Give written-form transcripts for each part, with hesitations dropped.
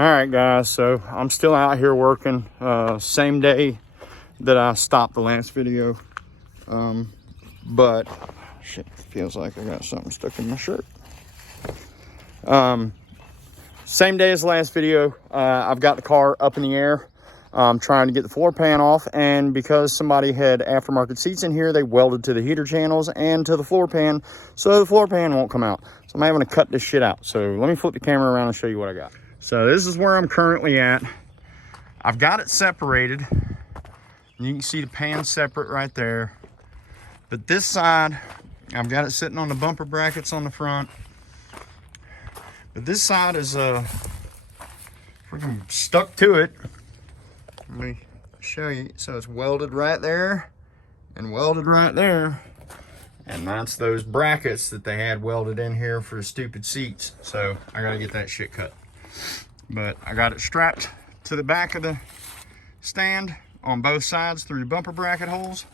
All right, guys, so I'm still out here working. Same day that I stopped the last video. But shit, feels like I got something stuck in my shirt. Same day as the last video. I've got the car up in the air. I'm trying to get the floor pan off, and because somebody had aftermarket seats in here, they welded to the heater channels and to the floor pan, so the floor pan won't come out. So I'm having to cut this shit out. So let me flip the camera around and show you what I got. So this is where I'm currently at. I've got it separated. You can see the pan separate right there. But this side, I've got it sitting on the bumper brackets on the front. But this side is freaking stuck to it. Let me show you. So it's welded right there and welded right there. And that's those brackets that they had welded in here for the stupid seats. So I gotta get that shit cut. But I got it strapped to the back of the stand on both sides through the bumper bracket holes.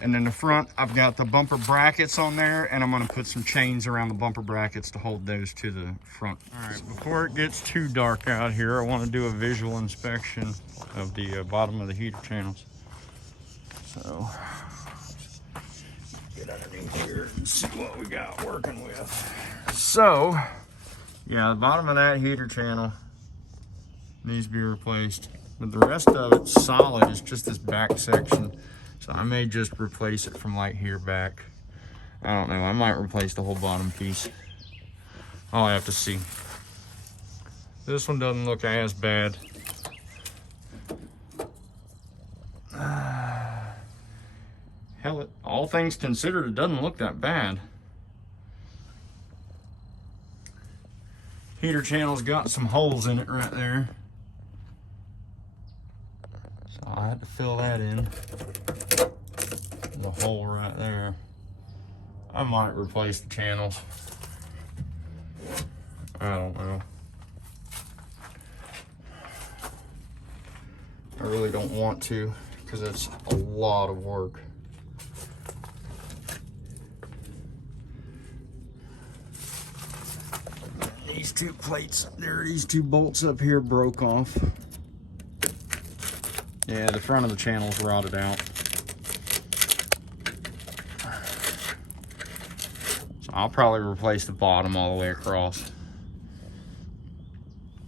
And then the front, I've got the bumper brackets on there, and I'm gonna put some chains around the bumper brackets to hold those to the front. All right, before it gets too dark out here, I wanna do a visual inspection of the bottom of the heater channels. So, get underneath here and see what we got working with. So, yeah, the bottom of that heater channel needs to be replaced, but the rest of it's solid. It's just this back section. So I may just replace it from like here back. I don't know. I might replace the whole bottom piece. I'll have to see. This one doesn't look as bad. Hell, all things considered, it doesn't look that bad. Heater channel's got some holes in it right there. So I had to fill that in. The hole right there. I might replace the channels. I don't know. I really don't want to, because it's a lot of work. These two plates, these two bolts up here broke off. Yeah, the front of the channel's rotted out. So I'll probably replace the bottom all the way across.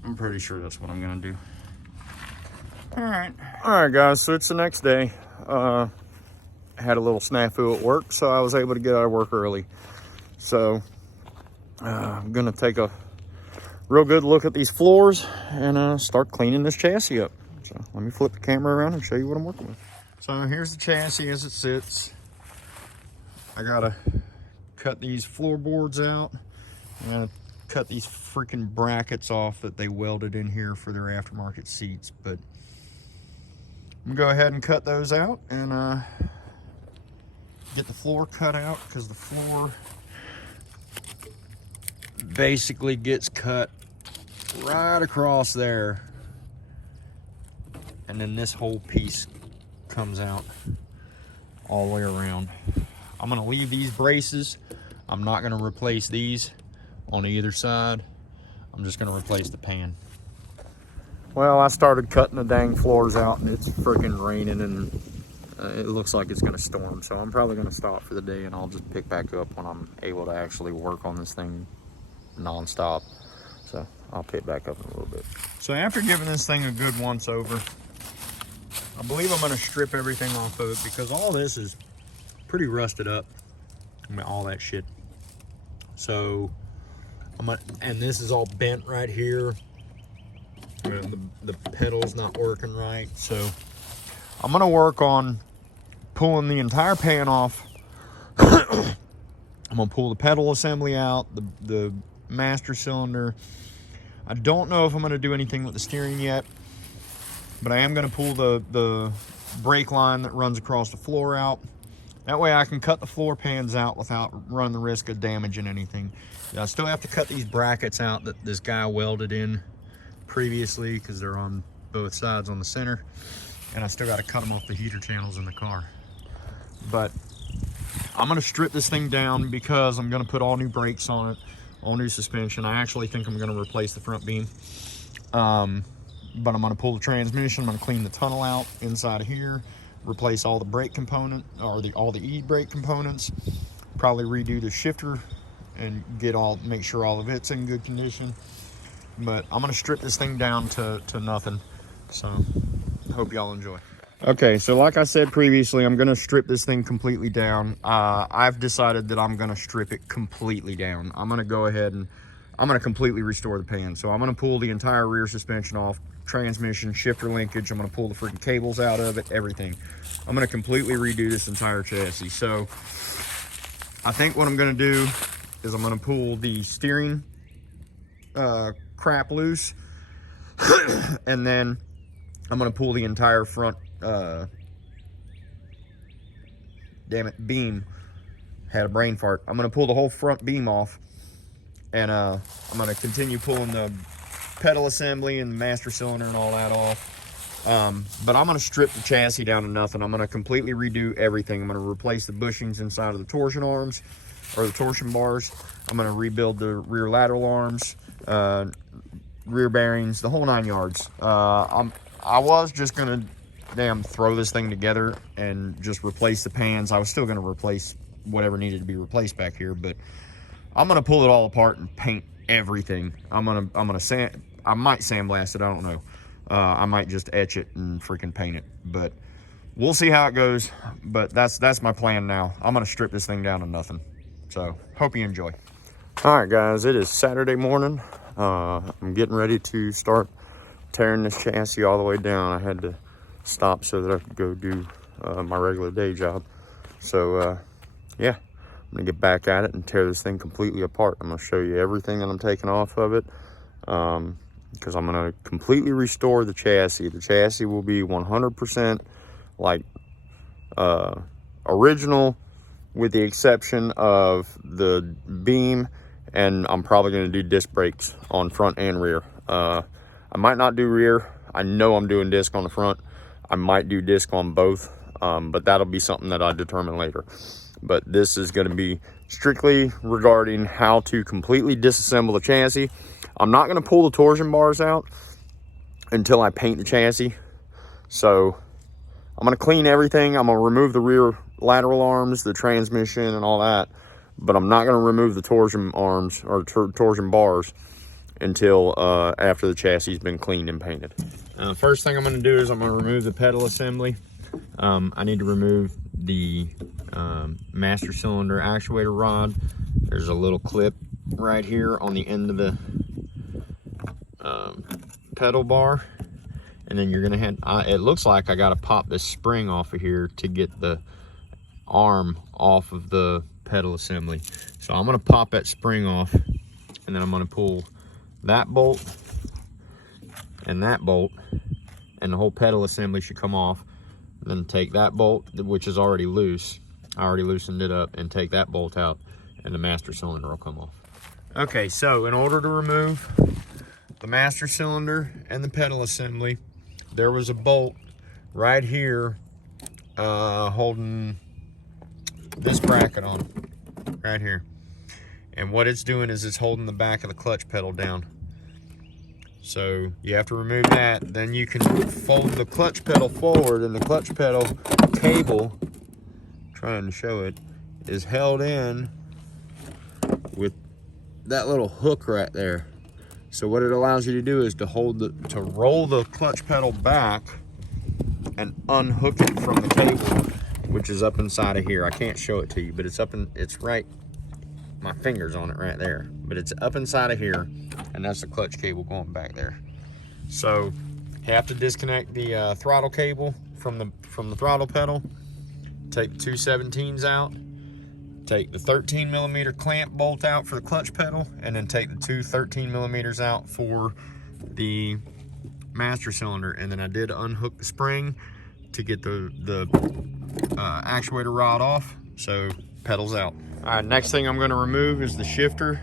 I'm pretty sure that's what I'm gonna do. All right, guys, so it's the next day. I had a little snafu at work, so I was able to get out of work early. So I'm gonna take a real good look at these floors and start cleaning this chassis up. So let me flip the camera around and show you what I'm working with. So here's the chassis as it sits. I gotta cut these floorboards out. I'm gonna cut these freaking brackets off that they welded in here for their aftermarket seats. But I'm gonna go ahead and cut those out and get the floor cut out, because the floor basically gets cut right across there, and then this whole piece comes out all the way around. I'm gonna leave these braces. I'm not gonna replace these on either side. I'm just gonna replace the pan. Well, I started cutting the dang floors out, and it's freaking raining, and it looks like it's gonna storm. So I'm probably gonna stop for the day, and I'll just pick back up when I'm able to actually work on this thing non-stop. So I'll pick back up in a little bit. So after giving this thing a good once over, I believe I'm gonna strip everything off of it, because all this is pretty rusted up. I mean, all that shit. So and this is all bent right here. The pedal's not working right. So I'm gonna work on pulling the entire pan off. I'm gonna pull the pedal assembly out, the master cylinder. I don't know if I'm gonna do anything with the steering yet, but I am gonna pull the brake line that runs across the floor out. That way I can cut the floor pans out without running the risk of damaging anything. I still have to cut these brackets out that this guy welded in previously, because they're on both sides on the center, and I still got to cut them off the heater channels in the car. But I'm going to strip this thing down, because I'm going to put all new brakes on it, all new suspension. I actually think I'm going to replace the front beam. But I'm gonna pull the transmission, I'm gonna clean the tunnel out inside of here, replace all the brake component, or all the e-brake components, probably redo the shifter and make sure all of it's in good condition. But I'm gonna strip this thing down to nothing. So hope y'all enjoy. Okay, so like I said previously, I'm gonna strip this thing completely down. I've decided that I'm gonna strip it completely down. I'm gonna go ahead and I'm gonna completely restore the pan. So I'm gonna pull the entire rear suspension off, transmission, shifter linkage. I'm gonna pull the freaking cables out of it, everything. I'm gonna completely redo this entire chassis. So I think what I'm gonna do is I'm gonna pull the steering crap loose, and then I'm gonna pull the entire front beam. Had a brain fart. I'm gonna pull the whole front beam off, and I'm gonna continue pulling the pedal assembly and the master cylinder and all that off. But I'm gonna strip the chassis down to nothing. I'm gonna completely redo everything. I'm gonna replace the bushings inside of the torsion arms, or the torsion bars. I'm gonna rebuild the rear lateral arms, rear bearings, the whole 9 yards. I was just gonna throw this thing together and just replace the pans. I was still gonna replace whatever needed to be replaced back here, but I'm gonna pull it all apart and paint everything. I might sandblast it, I don't know. I might just etch it and freaking paint it, but we'll see how it goes. But that's my plan now. I'm gonna strip this thing down to nothing. So hope you enjoy. All right, guys, it is Saturday morning. I'm getting ready to start tearing this chassis all the way down. I had to stop so that I could go do my regular day job. So yeah, I'm gonna get back at it and tear this thing completely apart. I'm gonna show you everything that I'm taking off of it, because I'm gonna completely restore the chassis. The chassis will be 100% like original, with the exception of the beam, and I'm probably gonna do disc brakes on front and rear. I might not do rear. I know I'm doing disc on the front. I might do disc on both, but that'll be something that I determine later. But this is going to be strictly regarding how to completely disassemble the chassis. I'm not going to pull the torsion bars out until I paint the chassis. So I'm going to clean everything. I'm going to remove the rear lateral arms, the transmission, and all that. But I'm not going to remove the torsion arms or torsion bars until after the chassis has been cleaned and painted. First thing I'm going to do is I'm going to remove the pedal assembly. I need to remove the master cylinder actuator rod. There's a little clip right here on the end of the pedal bar, and then you're gonna have it looks like I gotta pop this spring off of here to get the arm off of the pedal assembly. So I'm gonna pop that spring off, and then I'm gonna pull that bolt, and the whole pedal assembly should come off. Then take that bolt, which is already loose. I already loosened it up, and take that bolt out, and the master cylinder will come off. Okay, so in order to remove the master cylinder and the pedal assembly, there was a bolt right here holding this bracket on, right here. And what it's doing is it's holding the back of the clutch pedal down. So you have to remove that. Then you can fold the clutch pedal forward, and the clutch pedal cable, trying to show it, is held in with that little hook right there. So what it allows you to do is to roll the clutch pedal back and unhook it from the cable, which is up inside of here. I can't show it to you, but it's right, my finger's on it right there, but it's up inside of here, and that's the clutch cable going back there. So you have to disconnect the throttle cable from the throttle pedal, take the 217s out, take the 13mm clamp bolt out for the clutch pedal, and then take the two 13mm out for the master cylinder. And then I did unhook the spring to get the actuator rod off, so pedals out. All right, next thing I'm going to remove is the shifter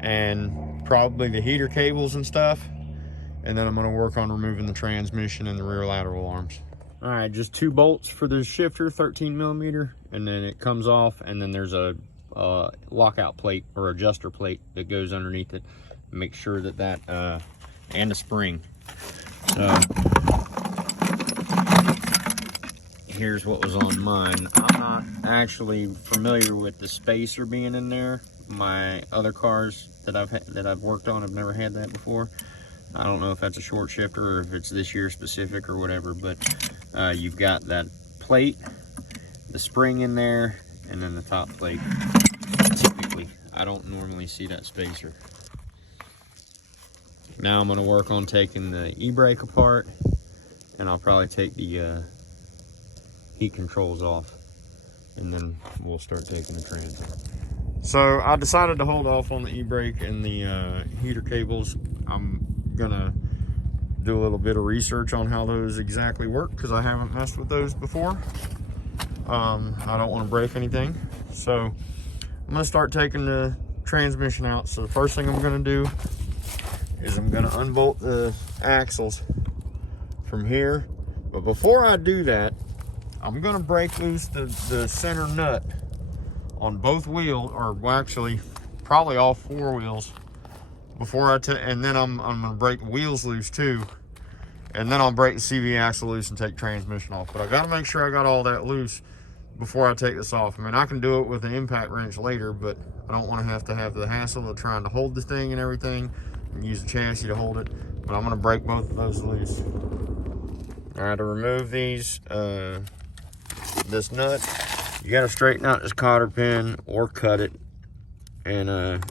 and probably the heater cables and stuff, and then I'm going to work on removing the transmission and the rear lateral arms. All right, just 2 bolts for the shifter, 13mm, and then it comes off, and then there's a lockout plate or adjuster plate that goes underneath it. Make sure that and the spring. So here's what was on mine. I'm not actually familiar with the spacer being in there. My other cars that I've worked on have never had that before. I don't know if that's a short shifter or if it's this year specific or whatever, but you've got that plate, the spring in there, and then the top plate. Typically, I don't normally see that spacer. Now I'm gonna work on taking the e-brake apart, and I'll probably take the heat controls off, and then we'll start taking the trans. So I decided to hold off on the e-brake and the heater cables. I'm gonna do a little bit of research on how those exactly work, because I haven't messed with those before. I don't want to break anything, so I'm gonna start taking the transmission out. So the first thing I'm gonna do is I'm gonna unbolt the axles from here, but before I do that, I'm gonna break loose the center nut on both wheels, or well, actually probably all four wheels, before and then I'm gonna break the wheels loose too, and then I'll break the CV axle loose and take transmission off. But I gotta make sure I got all that loose before I take this off. I mean, I can do it with an impact wrench later, but I don't want to have the hassle of trying to hold the thing and everything and use the chassis to hold it. But I'm gonna break both of those loose. All right, to remove these, this nut, you gotta straighten out this cotter pin or cut it and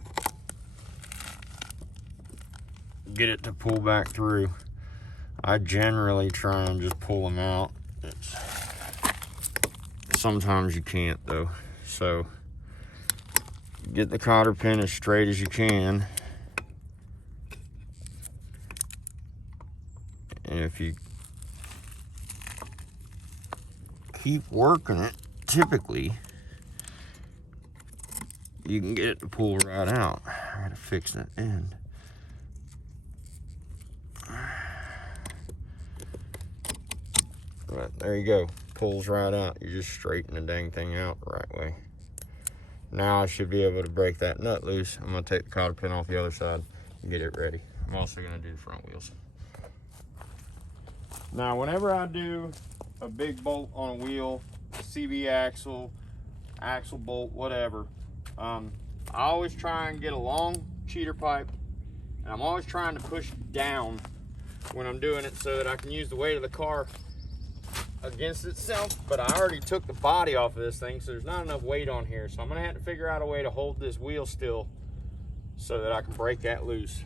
get it to pull back through. I generally try and just pull them out. Sometimes you can't though. So get the cotter pin as straight as you can. And if you keep working it, typically you can get it to pull right out. I gotta fix that end. Right, there you go. Pulls right out. You just straighten the dang thing out the right way. Now I should be able to break that nut loose. I'm gonna take the cotter pin off the other side and get it ready. I'm also gonna do the front wheels. Now, whenever I do a big bolt on a wheel, CV axle, axle bolt, whatever, I always try and get a long cheater pipe, and I'm always trying to push down when I'm doing it so that I can use the weight of the car against itself. But I already took the body off of this thing, so there's not enough weight on here. So I'm gonna have to figure out a way to hold this wheel still so that I can break that loose.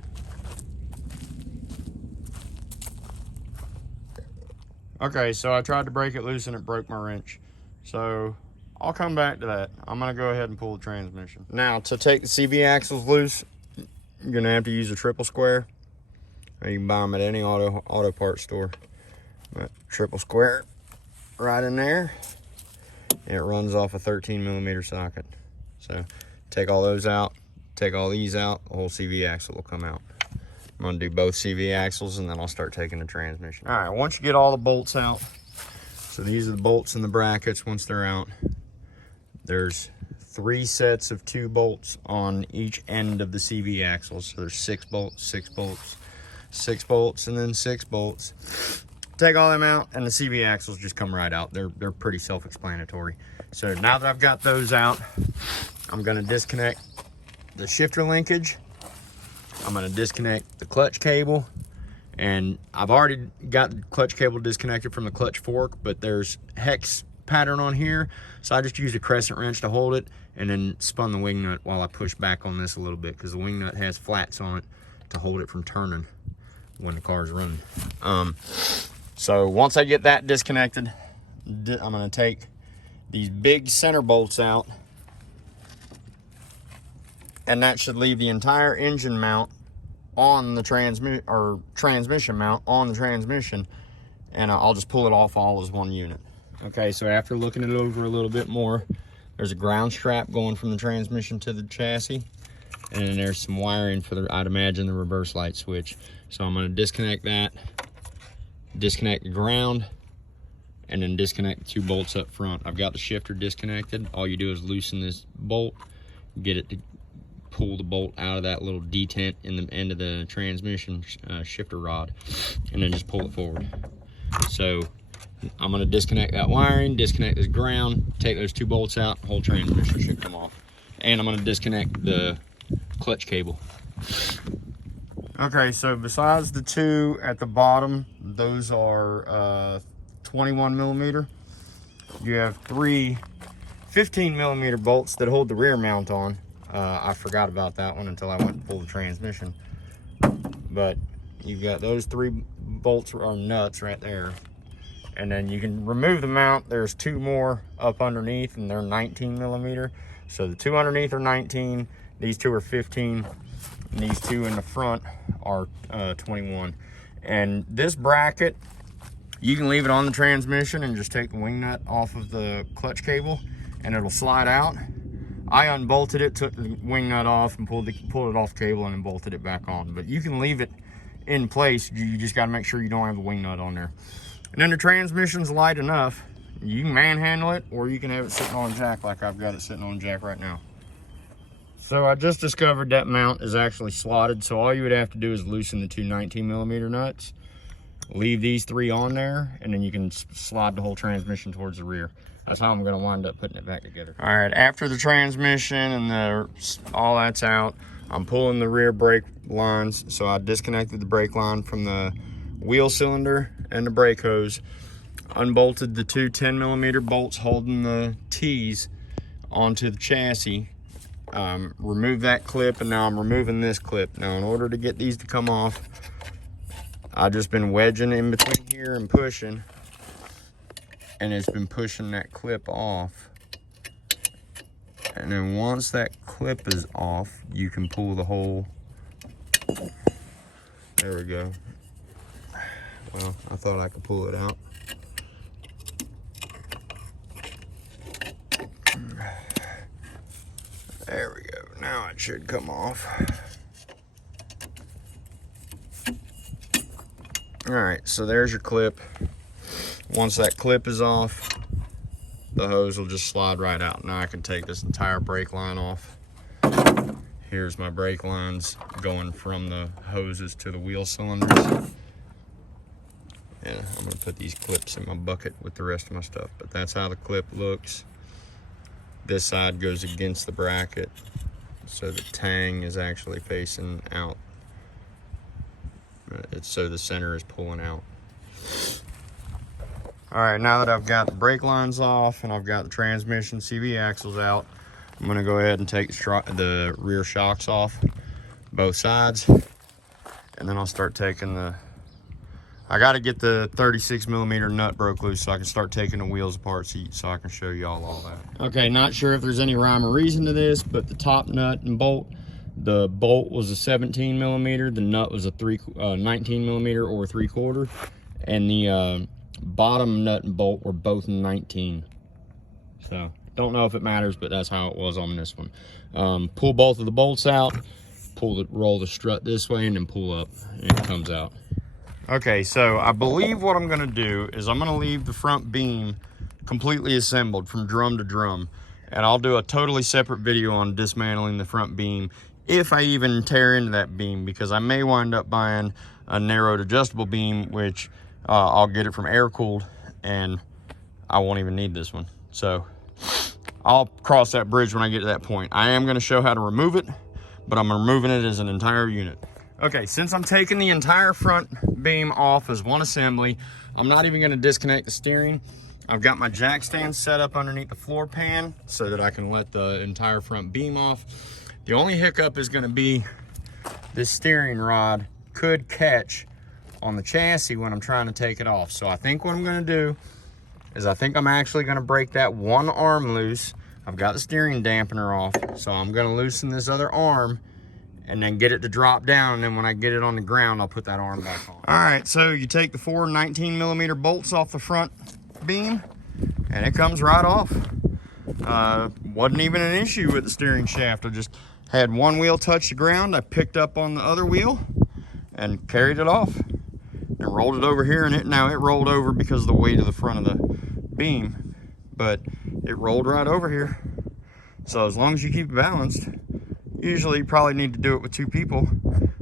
Okay, so I tried to break it loose and it broke my wrench. So I'll come back to that. I'm gonna go ahead and pull the transmission. Now, to take the CV axles loose, you're gonna have to use a triple square. Or you can buy them at any auto parts store. That triple square right in there. And it runs off a 13mm socket. So take all those out, take all these out, the whole CV axle will come out. I'm gonna do both CV axles and then I'll start taking the transmission. All right, once you get all the bolts out, so these are the bolts and the brackets. Once they're out, there's 3 sets of 2 bolts on each end of the CV axle. So there's 6 bolts, 6 bolts, 6 bolts, and then 6 bolts. Take all them out and the CV axles just come right out. They're pretty self-explanatory. So now that I've got those out, I'm gonna disconnect the shifter linkage. I'm gonna disconnect the clutch cable, and I've already got the clutch cable disconnected from the clutch fork, but there's hex pattern on here, so I just used a crescent wrench to hold it and then spun the wing nut while I push back on this a little bit, because the wing nut has flats on it to hold it from turning when the car's running. So once I get that disconnected, I'm gonna take these big center bolts out, and that should leave the entire engine mount on the transmission mount on the transmission, and I'll just pull it off all as one unit. Okay, so after looking it over a little bit more, there's a ground strap going from the transmission to the chassis, and then there's some wiring for the, I'd imagine, the reverse light switch. So I'm gonna disconnect that, disconnect the ground, and then disconnect the 2 bolts up front. I've got the shifter disconnected. All you do is loosen this bolt, get it to pull the bolt out of that little detent in the end of the transmission shifter rod, and then just pull it forward. So I'm going to disconnect that wiring, disconnect this ground, take those 2 bolts out, whole transmission should come off. And I'm going to disconnect the clutch cable. Okay, so besides the 2 at the bottom, those are 21 millimeter. You have 3 15 millimeter bolts that hold the rear mount on. I forgot about that one until I went and pulled the transmission. But you've got those 3 bolts or nuts right there. And then you can remove the mount. There's 2 more up underneath, and they're 19 millimeter. So the 2 underneath are 19, these 2 are 15, and these 2 in the front are 21. And this bracket, you can leave it on the transmission and just take the wing nut off of the clutch cable, and it'll slide out. I unbolted it, took the wing nut off, and pulled it off cable, and then bolted it back on. But you can leave it in place. You just got to make sure you don't have the wing nut on there. And then the transmission's light enough. You can manhandle it, or you can have it sitting on a jack like I've got it sitting on a jack right now. So I just discovered that mount is actually slotted. So all you would have to do is loosen the 2 19 millimeter nuts, leave these 3 on there, and then you can slide the whole transmission towards the rear. That's how I'm going to wind up putting it back together. All right, after the transmission and all that's out, I'm pulling the rear brake lines. So I disconnected the brake line from the wheel cylinder and the brake hose, unbolted the 2 10 millimeter bolts holding the T's onto the chassis, removed that clip, and now I'm removing this clip. Now in order to get these to come off, I've just been wedging in between here and pushing, and it's been pushing that clip off. And then once that clip is off, you can pull the whole, there we go. Well, I thought I could pull it out. There we go. Now it should come off. All right, so there's your clip. Once that clip is off, the hose will just slide right out. Now I can take this entire brake line off. Here's my brake lines going from the hoses to the wheel cylinders. And I'm gonna put these clips in my bucket with the rest of my stuff, but that's how the clip looks. This side goes against the bracket, so the tang is actually facing out. It's so the center is pulling out. All right, now that I've got the brake lines off and I've got the transmission CV axles out, I'm gonna go ahead and take the rear shocks off, both sides, and then I'll start taking I gotta get the 36 millimeter nut broke loose so I can start taking the wheels apart so I can show y'all all that. Okay, not sure if there's any rhyme or reason to this, but the top nut and bolt, the bolt was a 17 millimeter, the nut was a 19 millimeter or 3/4, and the bottom nut and bolt were both 19. So don't know if it matters, but that's how it was on this one. Pull both of the bolts out, roll the strut this way, and then pull up, and it comes out. Okay, so I believe what I'm gonna do is I'm gonna leave the front beam completely assembled from drum to drum, and I'll do a totally separate video on dismantling the front beam if I even tear into that beam, because I may wind up buying a narrowed adjustable beam, which I'll get it from air cooled, and I won't even need this one. So I'll cross that bridge when I get to that point. I am gonna show how to remove it, but I'm removing it as an entire unit. Okay, since I'm taking the entire front beam off as one assembly, I'm not even gonna disconnect the steering. I've got my jack stand set up underneath the floor pan so that I can let the entire front beam off. The only hiccup is gonna be this steering rod could catch on the chassis when I'm trying to take it off. So I think what I'm gonna do is I think I'm actually gonna break that one arm loose. I've got the steering dampener off, so I'm gonna loosen this other arm and then get it to drop down, and then when I get it on the ground, I'll put that arm back on. All right, so you take the 4 19 millimeter bolts off the front beam, and it comes right off. Wasn't even an issue with the steering shaft. I just had one wheel touch the ground. I picked up on the other wheel and carried it off and rolled it over here, and it rolled over because of the weight of the front of the beam, but it rolled right over here. So as long as you keep it balanced, Usually you probably need to do it with 2 people,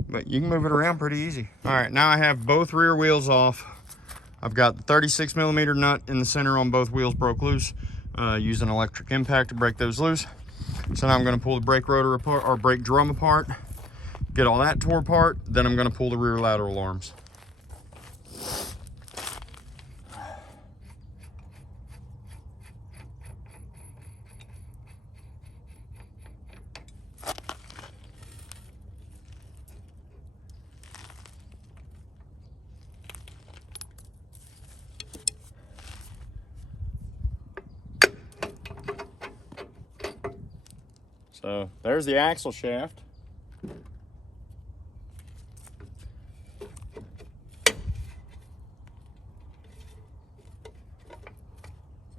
but you can move it around pretty easy. All right, now I have both rear wheels off. I've got the 36mm nut in the center on both wheels broke loose. Use an electric impact to break those loose. So now I'm gonna pull the brake rotor apart, or brake drum apart, get all that tore apart, then I'm gonna pull the rear lateral arms. So there's the axle shaft.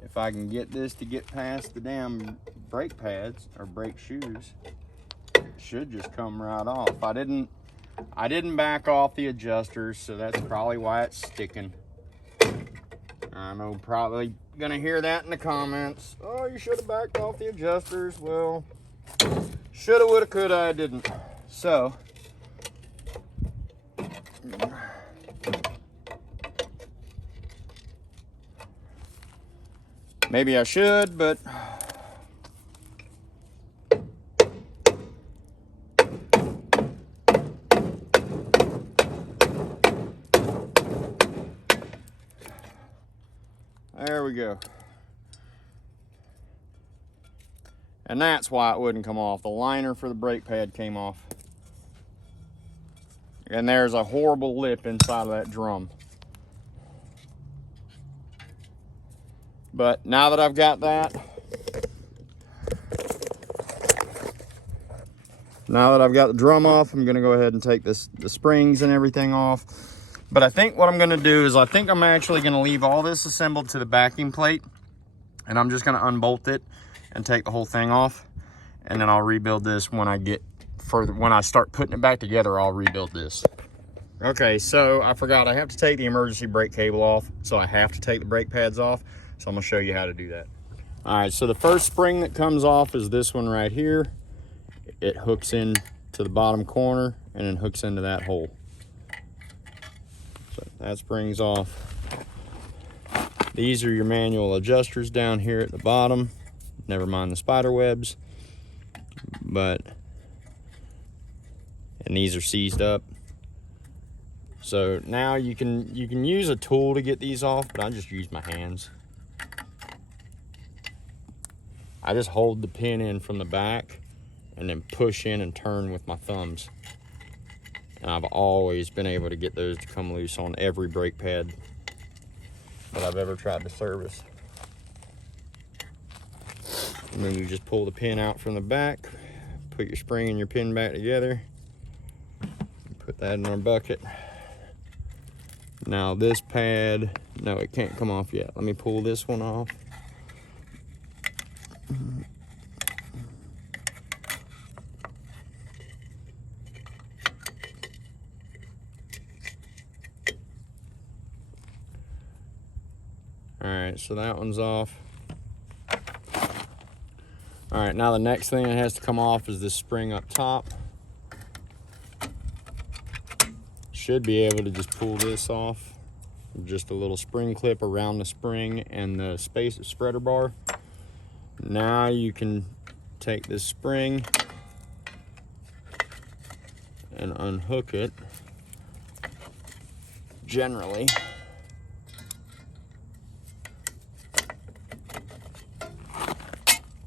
If I can get this to get past the damn brake pads or brake shoes, it should just come right off. I didn't back off the adjusters, so that's probably why it's sticking. I know probably gonna hear that in the comments. Oh, you should have backed off the adjusters. Well, shoulda, woulda, coulda, I didn't. So, maybe I should, but there we go. And that's why it wouldn't come off. The liner for the brake pad came off. And there's a horrible lip inside of that drum. But now that I've got that, now that I've got the drum off, I'm gonna go ahead and take the springs and everything off. But I think what I'm gonna do is I think I'm actually gonna leave all this assembled to the backing plate, and I'm just gonna unbolt it and take the whole thing off, and then I'll rebuild this when I get further. When I start putting it back together, I'll rebuild this. Okay, so I forgot I have to take the emergency brake cable off, so I have to take the brake pads off. So I'm gonna show you how to do that. All right, so the first spring that comes off is this one right here. It hooks in to the bottom corner and then hooks into that hole. So that spring's off. These are your manual adjusters down here at the bottom. Never mind the spider webs, and these are seized up. So now you can use a tool to get these off, but I just use my hands. I just hold the pin in from the back and then push in and turn with my thumbs. And I've always been able to get those to come loose on every brake pad that I've ever tried to service. And then you just pull the pin out from the back, put your spring and your pin back together, put that in our bucket. Now this pad, no, it can't come off yet. Let me pull this one off. All right, so that one's off. All right, now the next thing that has to come off is this spring up top. Should be able to just pull this off. Just a little spring clip around the spring and the space spreader bar. Now you can take this spring and unhook it generally.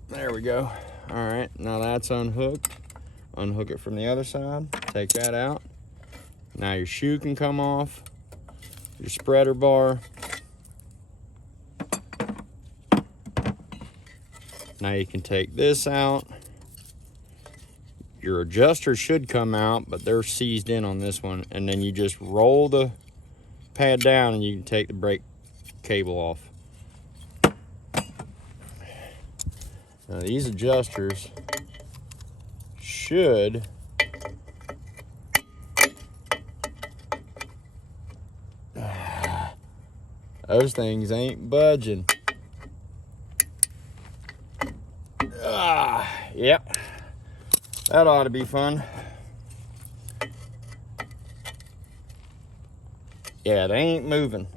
There we go. All right, now that's unhooked. Unhook it from the other side, take that out. Now your shoe can come off, your spreader bar. Now you can take this out. Your adjusters should come out, but they're seized in on this one. And then you just roll the pad down and you can take the brake cable off. Now these adjusters should those things ain't budging. Yep. That ought to be fun. Yeah, they ain't moving.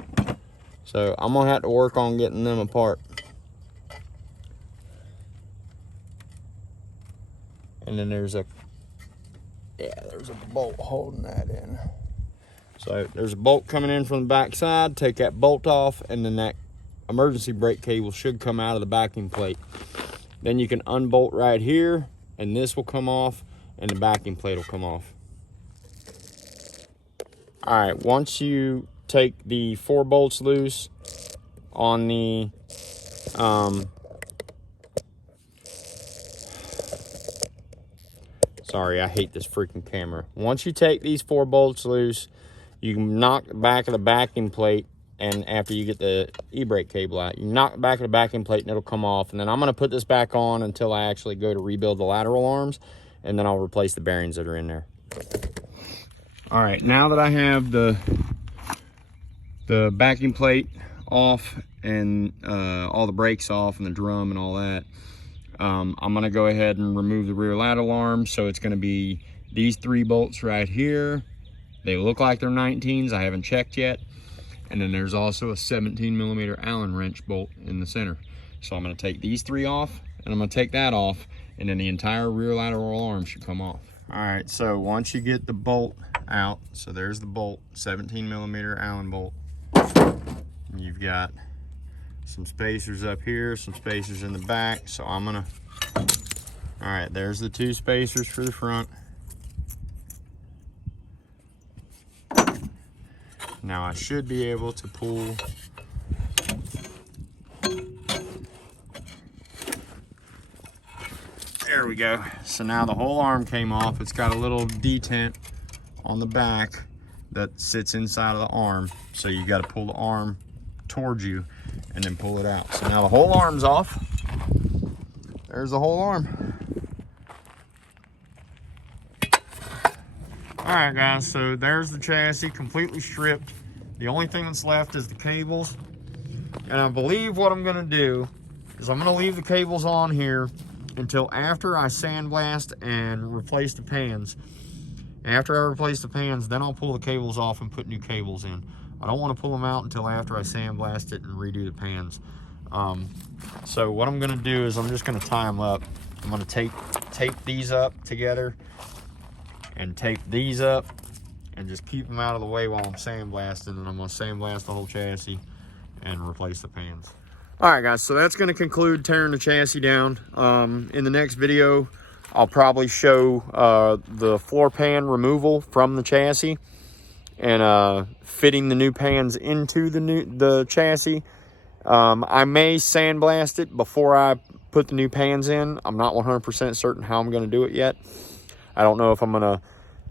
So I'm gonna have to work on getting them apart. And then there's a bolt holding that in. So there's a bolt coming in from the back side. Take that bolt off, and then that emergency brake cable should come out of the backing plate. Then you can unbolt right here, and this will come off, and the backing plate will come off. All right, once you take the 4 bolts loose on the sorry, I hate this freaking camera. Once you take these 4 bolts loose, you can knock the back of the backing plate, and after you get the e-brake cable out, you knock the back of the backing plate and it'll come off. And then I'm gonna put this back on until I actually go to rebuild the lateral arms, and then I'll replace the bearings that are in there. All right, now that I have the backing plate off and all the brakes off and the drum and all that, I'm gonna go ahead and remove the rear lateral arm. So it's gonna be these 3 bolts right here. They look like they're 19s, I haven't checked yet. And then there's also a 17mm Allen wrench bolt in the center. So I'm gonna take these 3 off, and I'm gonna take that off, and then the entire rear lateral arm should come off. All right, so once you get the bolt out, so there's the bolt, 17mm Allen bolt. You've got some spacers up here, some spacers in the back. So I'm gonna, all right, there's the 2 spacers for the front. Now I should be able to pull there we go. So now the whole arm came off. It's got a little detent on the back that sits inside of the arm. So you got to pull the arm towards you and then pull it out. So now the whole arm's off. There's the whole arm. All right, guys, so there's the chassis completely stripped. The only thing that's left is the cables. And I believe what I'm gonna do is I'm gonna leave the cables on here until after I sandblast and replace the pans. After I replace the pans, then I'll pull the cables off and put new cables in. I don't want to pull them out until after I sandblast it and redo the pans. So what I'm gonna do is I'm just gonna tie them up. I'm gonna tape these up together and tape these up and just keep them out of the way while I'm sandblasting, and I'm gonna sandblast the whole chassis and replace the pans. All right, guys, so that's gonna conclude tearing the chassis down. In the next video, I'll probably show the floor pan removal from the chassis and fitting the new pans into the chassis. I may sandblast it before I put the new pans in. I'm not 100% certain how I'm gonna do it yet. I don't know if I'm gonna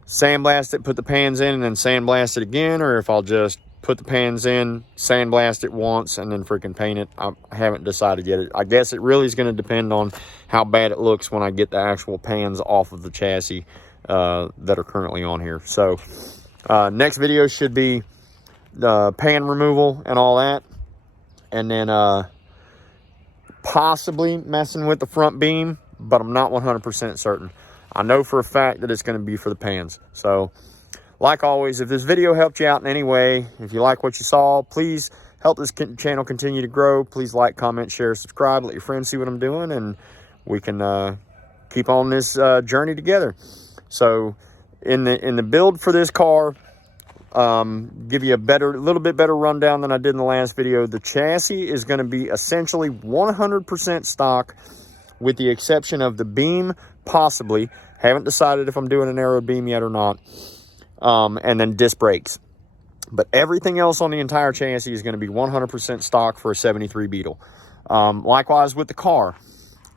sandblast it, put the pans in, and then sandblast it again, or if I'll just put the pans in, sandblast it once, and then freaking paint it. I haven't decided yet. I guess it really is going to depend on how bad it looks when I get the actual pans off of the chassis that are currently on here. So next video should be pan removal and all that, and then possibly messing with the front beam, but I'm not 100% certain. I know for a fact that it's going to be for the pans. So like always, if this video helped you out in any way, if you like what you saw, please help this channel continue to grow. Please like, comment, share, subscribe, let your friends see what I'm doing, and we can keep on this journey together. So in the build for this car, give you a little bit better rundown than I did in the last video. The chassis is going to be essentially 100% stock, with the exception of the beam, possibly. Haven't decided if I'm doing an aero beam yet or not. And then disc brakes. But everything else on the entire chassis is going to be 100% stock for a 73 Beetle. Likewise with the car.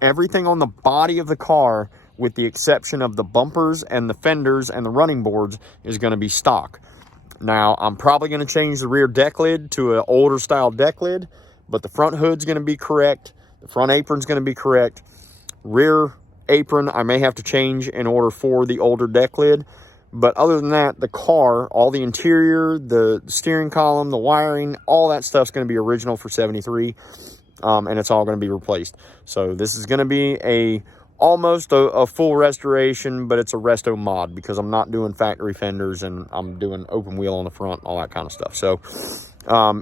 Everything on the body of the car, with the exception of the bumpers and the fenders and the running boards, is going to be stock. Now, I'm probably going to change the rear deck lid to an older style deck lid, but the front hood's going to be correct. The front apron's going to be correct. Rear apron I may have to change in order for the older deck lid. But other than that, the car, all the interior, the steering column, the wiring, all that stuff's going to be original for 73, and it's all going to be replaced. So this is going to be a almost a full restoration, but it's a resto mod because I'm not doing factory fenders and I'm doing open wheel on the front, all that kind of stuff. So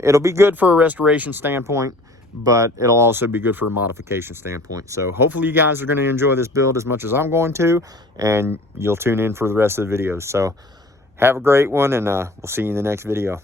it'll be good for a restoration standpoint, but it'll also be good for a modification standpoint. So hopefully you guys are going to enjoy this build as much as I'm going to, and you'll tune in for the rest of the videos. So have a great one, and we'll see you in the next video.